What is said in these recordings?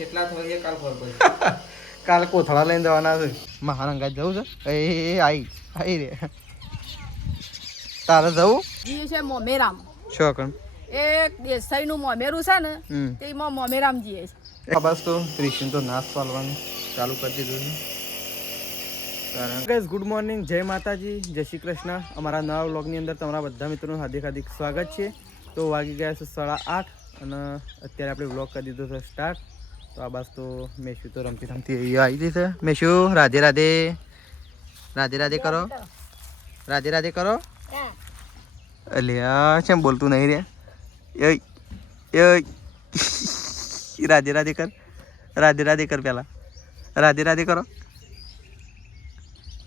કેટલા થશે કાલ ખબર પડશે. કાલ કોથળા લઈને જવાના છે. મહારંગા જવું છે? એ આઈ રે. તારે જવું? જી છે મોમેરામ. શું કણ? એ દેસાઈનું મોમેરું છે ને તેમાં મોમેરામ જીએ છે. બસ તો ત્રિશુન તો નાશ પાલવાનું ચાલુ કરી દીધું છે. ગાઈસ ગુડ મોર્નિંગ, જય માતાજી, જય શ્રી કૃષ્ણ. અમારા નવા વ્લોગની અંદર તમારા બધા મિત્રોનું હાર્દિક સ્વાગત છે. તો વાગી ગયા છે 8:30 અને અત્યારે આપણે વ્લોગ કરી દીધો છે સ્ટાર્ટ. તો આ બસ તો મેશુ તો રમતી અહીંયા આવી ગઈ છે. મેશુ રાધે રાધે. રાધે રાધે કરો. રાધે રાધે કરો. અલ્યા કેમ બોલતું નહીં રે? રાધે રાધે કર. રાધે રાધે કર પેલા. રાધે રાધે કરો.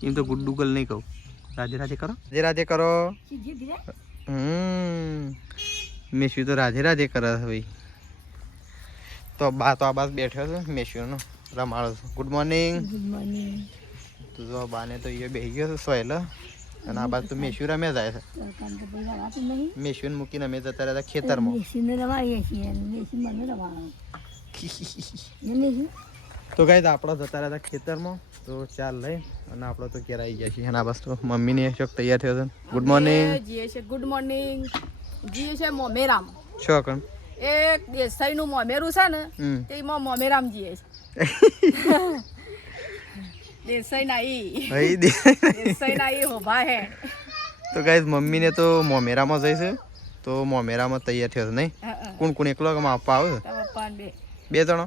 એમ તો ગુડ્ડુ ગલ નહીં કહું. રાધે રાધે કરો. રાધે રાધે કરો. મેશુ તો રાધે રાધે કરે ભાઈ. તો બા તો આ બાસ બેઠો છે મેશુનો રમાડો છે. Good morning. Good morning. તો જો બાને તો એ બેસી ગયો છે સોયલા અને આ બાદ તો મેશુ રમે જાય છે. મેશુને મૂકીને અમે જતા રહ્યા ખેતરમાં. તો ગાઈસ આપણે જતા રહ્યા ખેતરમાં. તો ચાલ લઈ અને આપણે તો ક્યારે આવી ગયા છીએ. અને આ બસ તો મમ્મીને શોખ તૈયાર થયો છે. Good morning. જીએ છે ગુડ મોર્નિંગ. જીએ છે મોમેરામ. શું કણ? એ દેસાઈનું મોમેરું છે ને તેમાં મોમેરામ જીએ છે. દેસાઈ નાઈ દેસાઈ નાઈ હોભા હે. તો ગાઈસ મમ્મીને તો મોમેરામાં જઈશે. તો મોમેરામાં તૈયાર થયો છે નહીં? કોણ કોણ એકલો કે આપવા આવે છે? બે જણો.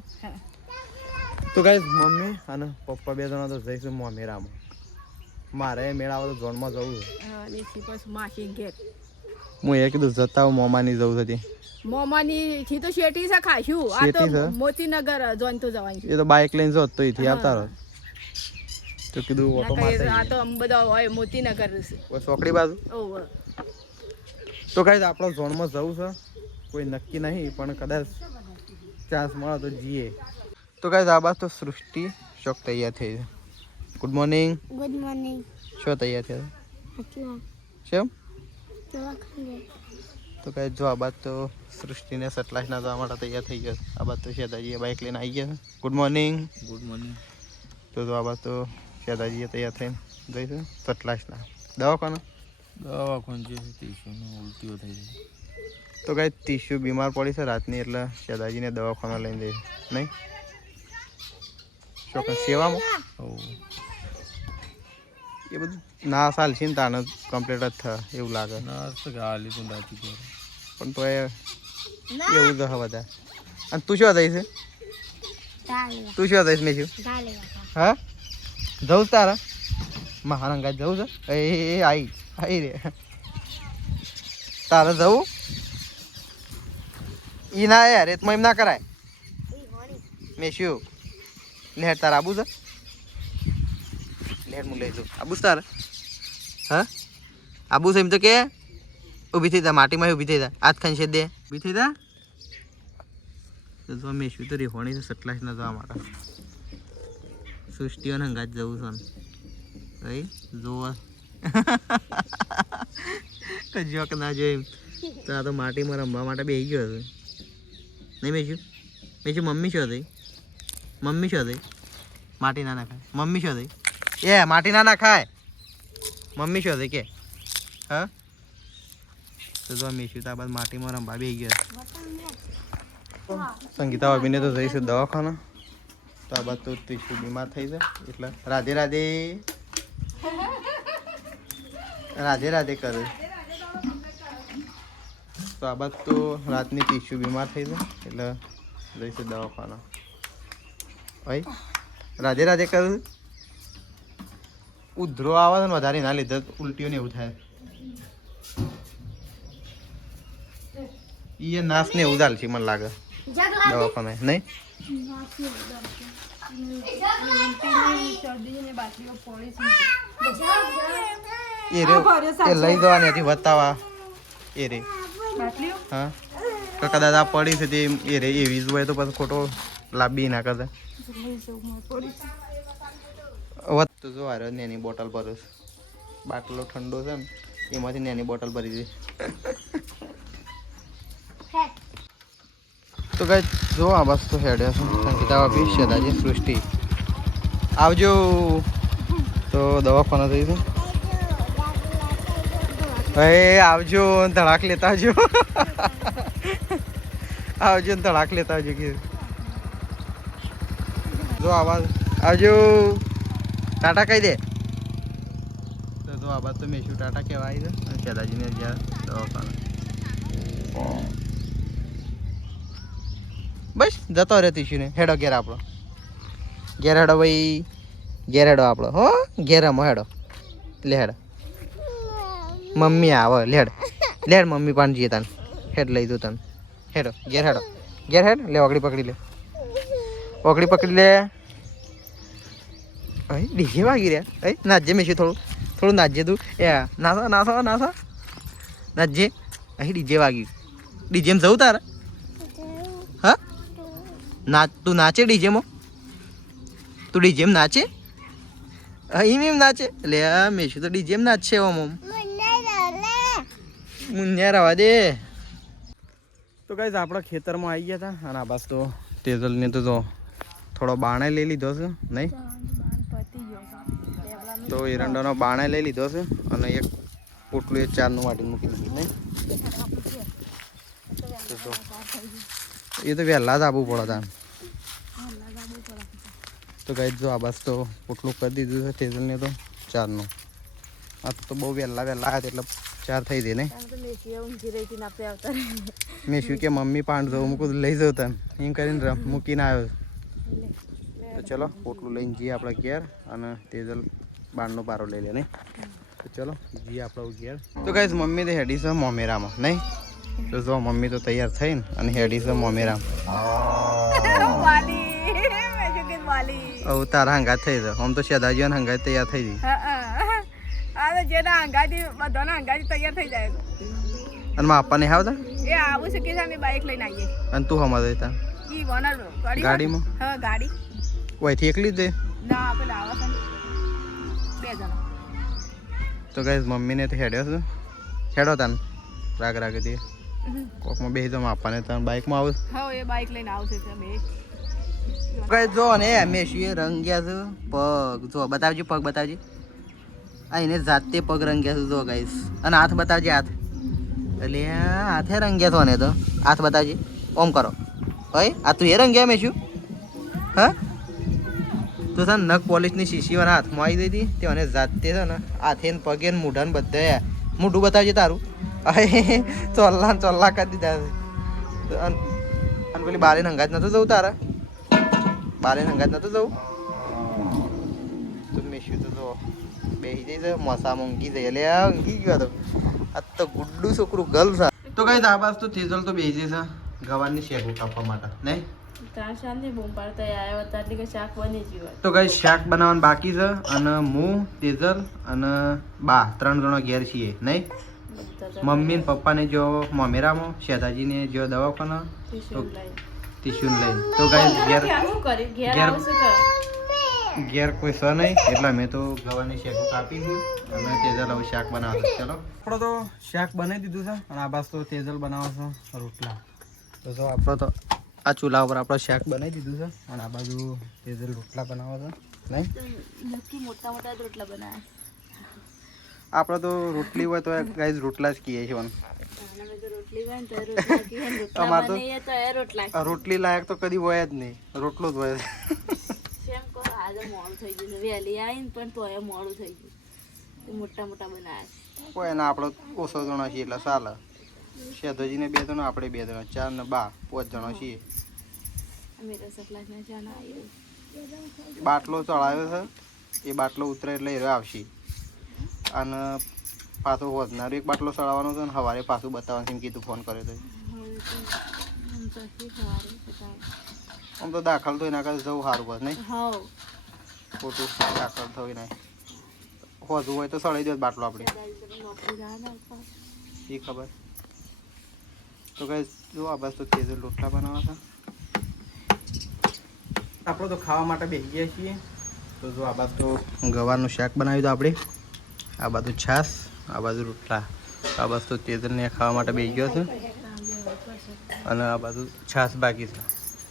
તો ગાઈસ મમ્મી અને પપ્પા બે જણા તો જઈશું મોમેરામાં. મારે મેળાવા તો ઝોનમાં જવું છે. હું એ કીધું જતા મોમાની જવું હતી. મોમાની થી તો શેટી છે ખાશું. આ તો મોતીનગર જોઈન તો જવાનું છે. એ તો બાઇક લઈને જો તો અહીંથી આવતા રહો. તો કીધું ઓટો મારતા આ તો બધા હોય મોતીનગર છે ચોકડી બાજુ. ઓહ. તો ગાઈસ આપણો ઝોનમાં જવું છે. કોઈ નક્કી નહીં પણ કદાચ ચાન્સ મળે તો જઈએ. તો ગાઈસ આ બાજુ તો સૃષ્ટિ શોખ તૈયાર થઈ છે. Good morning. Good morning. શું તૈયાર થયો? શું? તો કઈ જો આ બાદ તો સૃષ્ટિને સટલાસના જવા માટે તૈયાર થઈ ગયો. આ બાદ તો શેદાજીએ બાઇક લઈને આવી ગયા. Good morning. Good morning. તો આ બાદ તો શેદાજીએ તૈયાર થઈને જઈશું સટલાસના દવાખાના. દવાખાનું જે ટીસ્યુનું ઉલટીઓ થઈ જાય. તો કઈ ટીસ્યુ બીમાર પડી છે રાતની એટલે શેદાજીને દવાખાના લઈને જઈશું નહીં? શું સેવામાં એ બધું ના સાલ છે ને તાને કમ્પ્લીટ જ થાય એવું લાગે. ના તો ગાલી પણ દાતી કરે પણ તો એવું જ બધા. અને તું શું જઈશ? તું શું જઈશ મેં હા જવું તારા મહારંગા જવું છે? એ આઈ રે. તારે જવું? ઈ ના યાર એ તો એમ ના કરાય. મેં શું લેટ તારા આબુ છે? લેટ હું લઈ જાઉં. આબુ તારે? હા આબુ છે એમ તો કે ઊભી થઈ જા. માટીમાં ઊભી થઈ જા. હાથ ખાઈ છે દે. ઊભી થઈ જા. તો મેં શું તો રેહોણી છે સટલાસ ના જવા માટે. સૃષ્ટિઓ હંગાત જવું છે ભાઈ જોવા. જોક ના જોઈ તો આ તો માટીમાં રમવા માટે બેસી ગયો હતો નહીં? મેં શું મમ્મી શું થઈ? મમ્મી શું થઈ? માટી ના ખાય. મમ્મી શું થઈ? એ માટી ના ખાય. મમ્મી શું થઈ કે? હા તો જો મેં આ બાદ માટીમાં રમવા બેસી ગયો. સંગીતા ભાભીને તો જઈશું દવાખાના. તો આ બાદ તો ટીસ્યુ બીમાર થઈ જાય એટલે રાધે રાધે. રાધે રાધે કરે. તો આ બાદ તો રાતની ટીસ્યુ બીમાર થઈ જાય એટલે જઈશું દવાખાના. ભાઈ રાધે રાધે કરું. ઉધરો આવે ને વધારે ના લીધે ઉલટીઓ ને એવું થાય. એ નાશ ને એવું ચાલ છે મને લાગે દવાખાને નહીં? એ રે એ લઈ જવાની હતી બતાવા એ રે. હા તો કદાચ આ પડી છે તે એ રે એવી જ હોય તો પછી ખોટો લાંબી ના કરતા. તો જો આ નાની બોટલ ભરે છે. બાટલો ઠંડો છે ને એમાંથી નાની બોટલ ભરી દે. તો ગાઈસ જો આ બસ તો હેડ્યા છે સંગીતા ભાભી શેદાજી સૃષ્ટિ આવજો તો દવાખાના થઈ છે એ આવજો ને ધડાક લેતા આવજો આવજો ને ધડાક લેતા આવજો કે જો આવાજ આવજો ટાટા કહી દે તો જો આવાજ તો મેં શું ટાટા કહેવા આવી છે અને શેદાજીને જ્યાં દવાખાના બસ જતો રહે તીશુને હેડો ઘેર આપણો ઘેર હેડો ભાઈ ઘેર હેડો આપણો હો ઘેર રમો હેડો લે હેડો મમ્મી આવે લેડ લેડ મમ્મી પણ જઈએ તને હેડ લઈ દઉં તને હેડો ઘેર હેડ લે ઓગળી પકડી લે ઓગળી પકડી લે અહીં ડીજે વાગી રહ્યા અહીં નાચજે મેં થોડું નાચજે તું એ નાસો નાચજે અહીં ડીજે વાગ્યું ડીજેમાં જવું તારે હા નાચ તું નાચે ડીજેમાં તું ડીજેમાં નાચે અહીં એમ નાચે લે મેં શું તો ડીજેમાં નાચશે ઓમ મુન્યા રવા દે તો ગાઈસ આપણા ખેતરમાં આવી ગયા હતા અને આ બસ તો તેજલને તો થોડો બાણે લઈ લીધો છે નહીં તો એરંડાનો બાણે લઈ લીધો છે અને એક પોટલું એ ચારનું વાટી મૂકી દીધું નહીં એ તો વહેલા જ આવવું પડે તા તો ગાઈસ જો આ બસ તો પોટલું કરી દીધું છે તેજલને તો ચારનું આ તો બહુ વહેલા આવ્યા એટલે 4 થઈ દે નહીં મેં શું કે મમ્મી પાંડ જવું મૂકું લઈ જાઉં તને એમ કરીને મૂકીને આવ્યો તો ચલો પોટલું લઈને જઈએ આપણે ઘેર અને તેજલ બારનો પારો લઈ લે નહીં તો ચલો જઈએ આપણે ઘેર તો ગાઈસ મમ્મી તો હેડી છે મોમેરામાં નહીં તો જો મમ્મી તો તૈયાર થઈને અને હેડી છે મોમેરામ તારા હંગાત થઈ જાય આમ તો શેદાજીઓને હંગાત તૈયાર થઈ ગઈ જેના અંગાજી બધાના અંગાજી તૈયાર થઈ જાય અને માં આપવા નહીં આવતા એ આવું છે કે અમે બાઈક લઈને આવીએ અને તું હમા દેતા ઈ વનર ગાડીમાં હા ગાડી ઓયથી એકલી જ દે ના આપણે આવા છે 2 જણા તો ગાઈસ મમ્મીને તો હેડ્યો છે હેડો તાન રાગે દે કોકમાં બેસી તો આપવાને તાન બાઈકમાં આવું હા એ બાઈક લઈને આવશે તમે ગાઈસ જો ને મેં શું રંગ ગયા છે પગ જો બતાવજો પગ બતાવજો આ એને જાતે પગ રંગ્યા છે જો ગાઈસ અને હાથ બતાવજે હાથ એટલે હાથે રંગ્યા છો ને તો હાથ બતાવજે ઓમ કરો હોય આ તું એ રંગ્યા મેં શું હા તો છે નખ પોલિશની શીશીવાના હાથમાં આવી દઈ હતી તે મને જાતે છે ને હાથે ને પગે ને મૂઢાને બધા મૂઢું બતાવજે તારું ચોલ્લા કરી દીધા છે અને પેલી બારે હંગાત નતું જવું તારા બારે હંગાત નતું જવું તો મેં શું તો જો બેસી જઈ છે મસામાં ઊંઘી જાય એટલે ઊંઘી ગયો હતો આ તો ગુડ્ડું છોકરું ગર્લ છે તો કઈ આ બાજુ તો તેજલ તો બેસી છે ગવારની શેકું કાપવા માટે નહીં તો કઈ શાક બનાવવાનું બાકી છે અને હું તેજલ અને બા 3 જણા ઘેર છીએ નહીં મમ્મી ને પપ્પાને જો મમેરામાં શેદાજીને જો દવાખાના તો ટીસ્યુ લઈને તો કઈ ઘેર કોઈ સ નહીં એટલે મેં તો ગવાની શેકું કાપી છે અને તેજલ હવે શાક બનાવશે ચલો આપણે તો શાક બનાવી દીધું છે અને આ બાજુ તો તેજલ બનાવશે રોટલા તો જો આપણો તો આ ચૂલા ઉપર આપણે શાક બનાવી દીધું છે અને આ બાજુ તેજલ રોટલા બનાવે છે નહીં મોટા રોટલા બનાવે આપણે તો રોટલી હોય તો ગાઈઝ રોટલા જ કહીએ છીએ અમારે તો રોટલી લાયક તો કદી હોય જ નહીં રોટલો જ હોય કોઈ ના આપણે ઓછો જણા છીએ એટલે ચાલે શેધોજીને 2 જણા આપણે 2 જણા 4 ને 5 જણા છીએ બાટલો ચડાવ્યો છે એ બાટલો ઉતરે એટલે એ આવશે અને પાછો વધનારો એક બાટલો ચડાવવાનો છે ને સવારે પાછું બતાવવાનું એમ કીધું ફોન કર્યો તો આમ તો દાખલ તો એના કરતા જવું સારું બસ નહીં ખોટું દાખલ થયું નહીં હોતું હોય તો સળાઈ દો બાટલો આપણે એ ખબર તો કઈ જો આ બસ તો તેજલ રોટલા બનાવવા છે આપણે તો ખાવા માટે બેસી ગયા છીએ તો જો આ બાજુ તો ગવારનું શાક બનાવ્યું હતું આપણે આ બાજુ છાશ આ બાજુ રોટલા આ બાજુ તો તેજલને ખાવા માટે બેસી ગયો છે અને આ બાજુ છાશ બાકી છે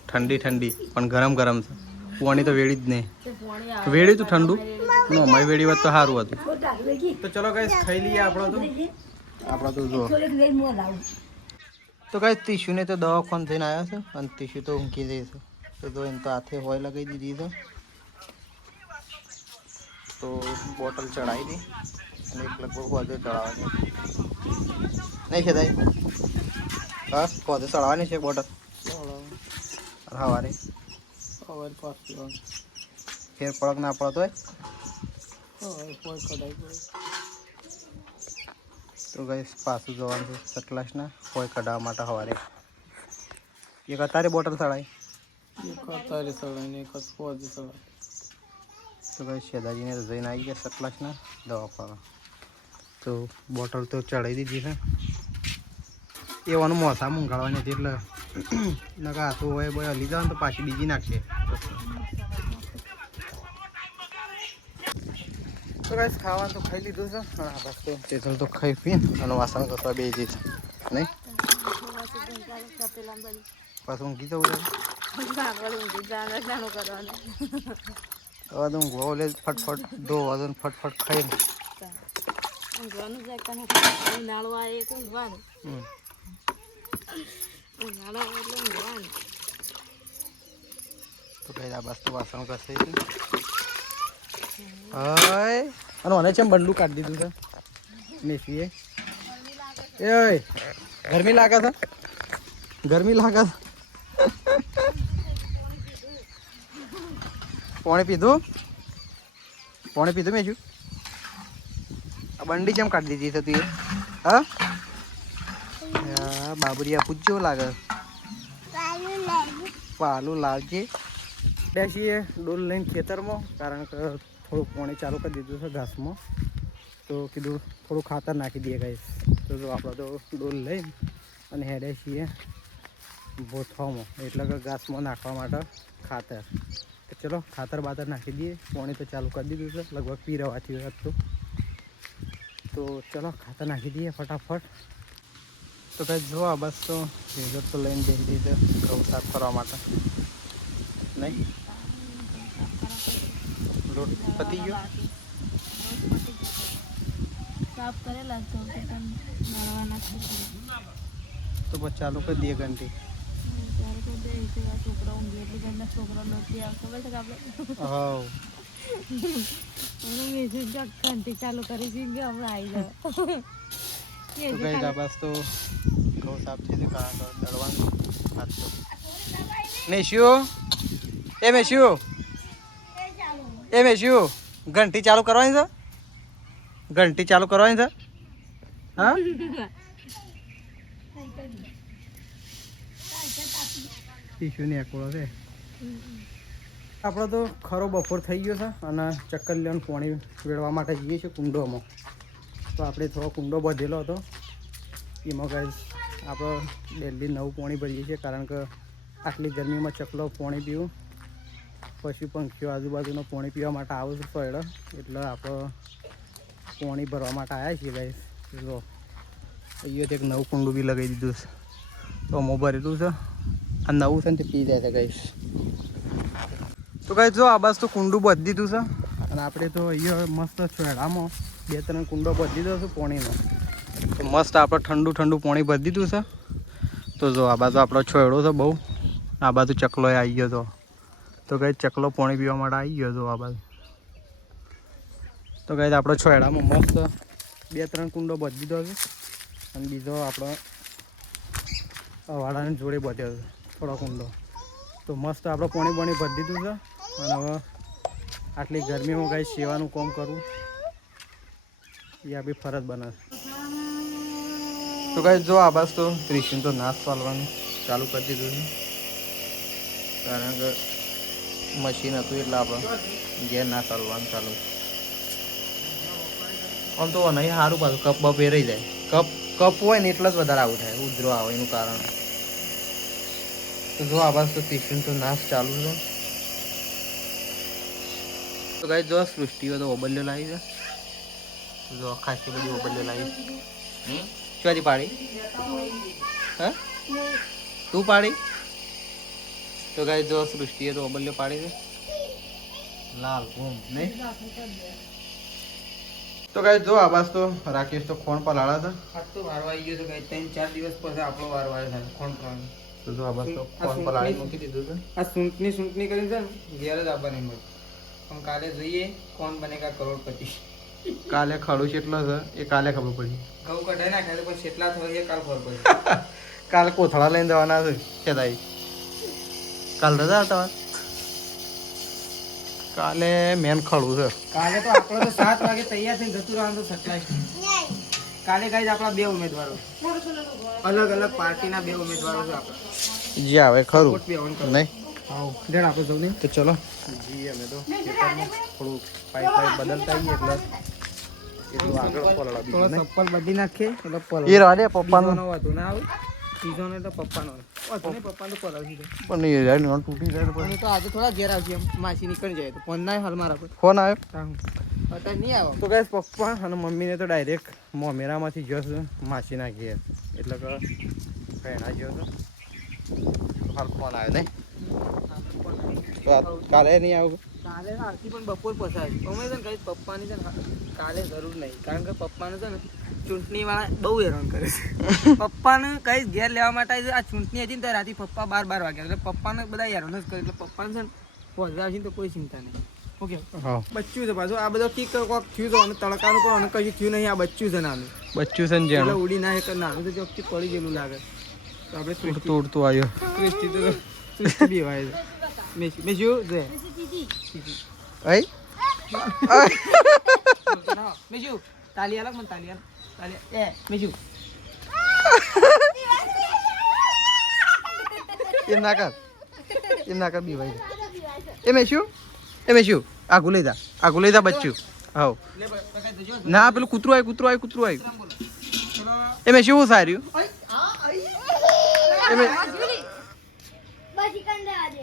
ઠંડી ઠંડી પણ ગરમ ગરમ છે પાણી તો વેડી જ નહીં વેડી તું ઠંડુ નો મય વેડી વાત તો સારું હતું તો ચલો ગાઈસ ખાઈ લઈએ આપણો તો જો તો ગાઈસ ટીશ્યુને તો દવાખાને થઈને આવ્યા છે અને ટીશ્યુ તો ઊંઘી જાય છે તો જો એને તો હાથે હોય લગાવી દીધી છે તો બોટલ ચડાવી દી અને એક લગભગ વધુ ચડાવવાની નહીં છે દાઈ હા વધુ ચડાવવાની છે બોટલ સવારે ફેર પડક ના પડતો હોય તો ગાઈસ પાછું જવાનું છે સટલાસના કોઈ કઢાવવા માટે સવારે એક અત્યારે બોટલ ચડાવી તો ગાઈસ શેદાજીને જઈને આવી ગયા સટલાસના દવાખાના તો બોટલ તો ચડાવી દીધી છે એવાનું મોસા મૂંઘાડવાની હતી એટલે નકા હાથું હોય બોય હલી જાવ ને તો પાછી બીજી નાખશે તો ગાઈસ ખાવાનું તો ખાઈ લીધું છે અને આ બસ તો ચેતલ તો ખાઈ પીને અને વાસણ ઘસવા બે જઈ છે નહીં પાછું ઊંઘી જવું છે હવે તો ઊંઘવા ઓલે ફટફટ દો વાદન ફટફટ ખાઈને તો કઈ આ બસ તો વાસણ ઘસે છે હાય અને મને ચેમ બંડું કાઢી દીધું છે મેસીએ એ ગરમી લાગે છે ગરમી લાગે છે પાણી પીધું મેં આ બંડી કેમ કાઢી દીધી હતી હા બાબરિયા પૂછજો લાગે પાલું લાવજે બેસીએ ડોલ લઈને ખેતરમાં કારણ કે થોડુંક પાણી ચાલુ કરી દીધું છે ઘાસમાં તો કીધું થોડું ખાતર નાખી દઈએ ગાઈસ તો જો આપણે તો ડોલ લઈને અને હેડે છીએ ભોથવામાં એટલે કે ઘાસમાં નાખવા માટે ખાતર તો ચલો ખાતર બાતર નાખી દઈએ પાણી તો ચાલુ કરી દીધું છે લગભગ પી રવાથી હતું તો ચલો ખાતર નાખી દઈએ ફટાફટ તો કંઈ જો આ બસ તો રિઝલ્ટ તો લઈને બેસી દીધો ઘઉં સાફ કરવા માટે નહીં લોટ પતી ગયો સાફ કરેલા તો તો પછી ચાલુ કરી દઈએ ઘંટી છોકરા ઊંઘે એટલે ઘરના છોકરા નથી આવતો ખબર છે હા ઘંટી ચાલુ કરી છે કે હમણાં આવી જાવ તો કઈ આ બસ તો ઘઉં સાફ થઈ ગયું કારણ કે દળવાનું હાથ તો મેશ્યુ ઘંટી ચાલુ કરવાની છે હા ટીશ્યુ ને એકલો છે આપણો તો ખરો બપોર થઈ ગયો છે અને ચક્કર લેવાનું પાણી વેળવા માટે જઈએ છીએ કુંડોમાં તો આપણે થોડો કુંડો બધેલો હતો એમાં ગાઈસ આપણે ડેલી નવું પાણી ભરીએ છીએ કારણ કે આટલી ગરમીમાં ચકલો પાણી પીવું પશુ પંખીઓ આજુબાજુનો પાણી પીવા માટે આવું છું પડે એટલે આપણે પાણી ભરવા માટે આવ્યા છીએ ગાઈસ જો અહીંયા એક નવું કુંડું બી લગાવી દીધું છે તો અમો ભરેલું છે આ નવું છે ને તે પી જાય છે ગાઈસ તો ગાઈસ જો આ બસ તો કુંડું બધી દીધું છે અને આપણે તો અહીંયા મસ્ત છેડામાં 2-3 કુંડો બધી દીધો છે પાણીનો તો મસ્ત આપણે ઠંડુ પાણી ભરી દીધું છે તો જો આ બાજુ આપણો છોડો છે બહુ આ બાજુ ચકલો આવી ગયો તો ગાઈસ ચકલો પાણી પીવા માટે આવી ગયો હતો આ બાજુ તો ગાઈસ આપણો છોડામાં મસ્ત 2-3 કુંડો બધી દીધો છે અને બીજો આપણો વાડાની જોડે બધ્યો છે થોડો કુંડો તો મસ્ત આપણે પાણી ભરી દીધું છે અને હવે આટલી ગરમીમાં ગાઈસ સેવાનું કામ કરવું એ બી ફરજ બને તો ગાઈસ જો આ બસ તો ત્રિશુન તો નાશ ચાલવાનું ચાલુ કરી દીધું છે કારણ કે મશીન હતું એટલે આપણે ઘેર ના ચાલવાનું ચાલુ આમ તો નહીં સારું પાછું કપ બપ એ રહી જાય કપ હોય ને એટલે જ વધારે આવું થાય ઉધરો આવે એનું કારણ તો જો આ બસ તો ત્રિશુન તો નાશ ચાલુ છે તો ગાઈસ જો સૃષ્ટિઓ તો ઓબલ્યો લાવી છે જો ખાસી બધી ઓબલ્યો લાવી ચોથી પાડી હા તું પાડી તો ગાઈસ જો સૃષ્ટિએ તો અબલ્યો પાડી છે લાલ ઘૂમ નહીં તો ગાઈસ જો આવાજ તો રાકેશ તો ખોણ પર લાડા હતા આજ તો વારો આવી ગયો છે ગાઈસ 3-4 દિવસ પછી આપણો વારો આવ્યો છે ખોણ કરવાનો તો જો આવાજ તો ખોણ પર લાડી મૂકી દીધું છે આ સૂંટની કરીને છે ને ઘેર જ આપવાની મળે પણ કાલે જોઈએ કોણ બનેગા કરોડપતિ કાલે ખડું કેટલો છે એ કાલે ખબર પડી ઘઉં કઢાઈ નાખ્યા તો પછી કેટલા થશે કાલ ખબર પડી કાલ કોથળા લઈને જવાના છે ખેદાઈ કાલ રજા હતા કાલે મેન ખડું છે કાલે તો આપણો તો 7 વાગે તૈયાર થઈને જતું રહેવાનું તો સટલાઈ કાલે ગાઈસ આપણા બે ઉમેદવારો અલગ અલગ પાર્ટીના બે ઉમેદવારો છે આપણા જી આવે ખરું નહીં આવો ડેડ આપણે જવું નહીં તો ચલો જી અમે તો ખેતરમાં થોડું પાઇપ બદલતા આવીએ એટલે એટલું આગળ પલળા બીજું ચપ્પલ બધી નાખીએ એટલે પલળ એ રાડે પપ્પાનો હતો ના આવે સીઝન એટલે પપ્પાનો હતો ને પપ્પાનો પલળી જાય પણ એ રાડ નો તૂટી જાય પણ તો આજે થોડા ઘેર આવશે માસી નીકળી જાય તો ફોન ના હાલ મારા પર ફોન આવ્યો અત્યારે નહીં આવો તો ગાઈસ પપ્પા અને મમ્મીને તો ડાયરેક્ટ મોમેરામાંથી જશે માસીના ઘેર એટલે કે કહેણા ગયો તો હાલ ફોન આવ્યો નહીં કાલે નહીં આવું કાલે આરતી પણ બપોર પસાર અમે છે ને કઈ પપ્પાની છે ને કાલે જરૂર નહીં કારણ કે પપ્પાને છે ને ચૂંટણીવાળા બહુ હેરાન કરે છે પપ્પાને કઈ ઘેર લેવા માટે આ ચૂંટણી હતી ને તો રાતે પપ્પા 12 વાગ્યા એટલે પપ્પાને બધા હેરાન જ કરે એટલે પપ્પાને છે ને પહોંચાડશે તો કોઈ ચિંતા નહીં ઓકે બચ્ચું છે પાછું આ બધો ઠીક કોક થયું તો અને તડકાનું પણ અને કશું થયું નહીં આ બચ્ચું છે નાનું બચ્ચું છે ને એટલે ઉડી ના એક નાનું તો ચોકથી પડી ગયેલું લાગે તો આપણે તોડતું આવ્યો સૃષ્ટિ તો સૃષ્ટિ બી વાય છે મેશુ જે આઈ મેશુ તાલી આલક મને તાલી એ મેશુ એમ ના કર બી ભાઈ એ મેશુ આગુ લઈ જા બચ્ચું હાવ ના પેલું કૂતરું આવ્યું એ મેશુ શું સાર્યું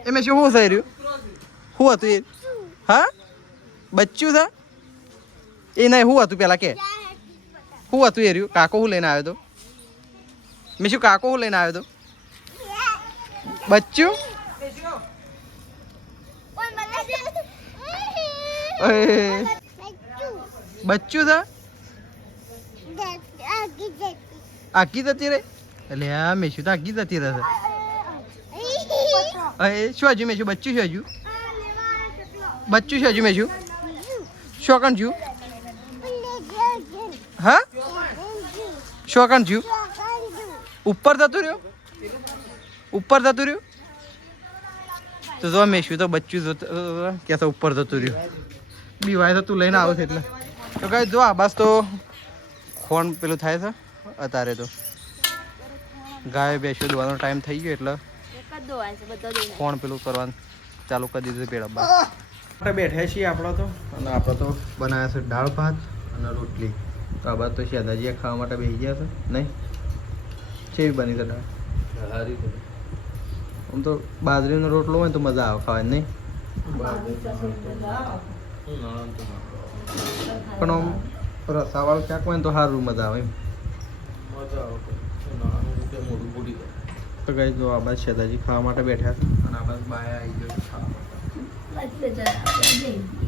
એમે શું થઈ રહ્યું શું હતું એ હા બચ્ચું છે એ નહીં શું હતું પેલા કે શું હતું એ રહ્યું કાકો શું લઈને આવ્યો તો મેં શું કાકો શું લઈને આવ્યો તો બચ્ચું બચ્ચું છે આખી જતી રહે એટલે આ મેં શું તો આખી જતી રહે શું હજુ મેં શું બચ્ચું શું હજુ મેં શું શોકણ છું હા શોકણ છું ઉપર જતું રહ્યું તો જો મેં શું તો બચ્ચું કે ઉપર જતું રહ્યું બીવાય તો તું લઈને આવો છે એટલે તો કઈ જો આ બસ તો ખોણ પેલું થાય છે અત્યારે તો ગાય બેસ્યો દોવાનો ટાઈમ થઈ ગયો એટલે કોણ પેલું કરવાનું ચાલુ કરી દીધું પેલા આપણે બેઠા છીએ આપણો તો અને આપણે તો બનાવ્યા છે દાળ ભાત અને રોટલી તો આ બાદ તો દાદાજી ખાવા માટે બેસી ગયા છે નહીં કેવી બની છે દાળ સારી છે આમ તો બાજરીનો રોટલો હોય તો મજા આવે ખાવાની નહીં પણ આમ રસાવાળું ક્યાંક હોય ને તો સારું મજા આવે એમ મોઢું ફૂટી જાય તો ગઈ જો આ બાદ શેદાજી ખાવા માટે બેઠા છે અને આ બાદ બાય આવી ગયો ખાવા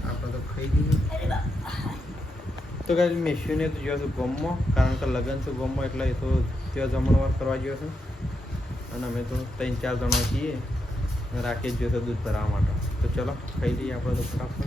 આપણે તો ખાઈ ગયું તો ગઈ મેસ્યુને તો જોયો છું ગમમાં કારણ કે લગ્ન છે ગમમાં એટલે એ તો ત્યાં જમણવાર કરવા ગયો છે અને અમે તો 3-4 જણા છીએ રાકેશ જોયો છે દૂધ ભરાવા માટે તો ચલો ખાઈ લઈએ આપણે તો ફટાફટ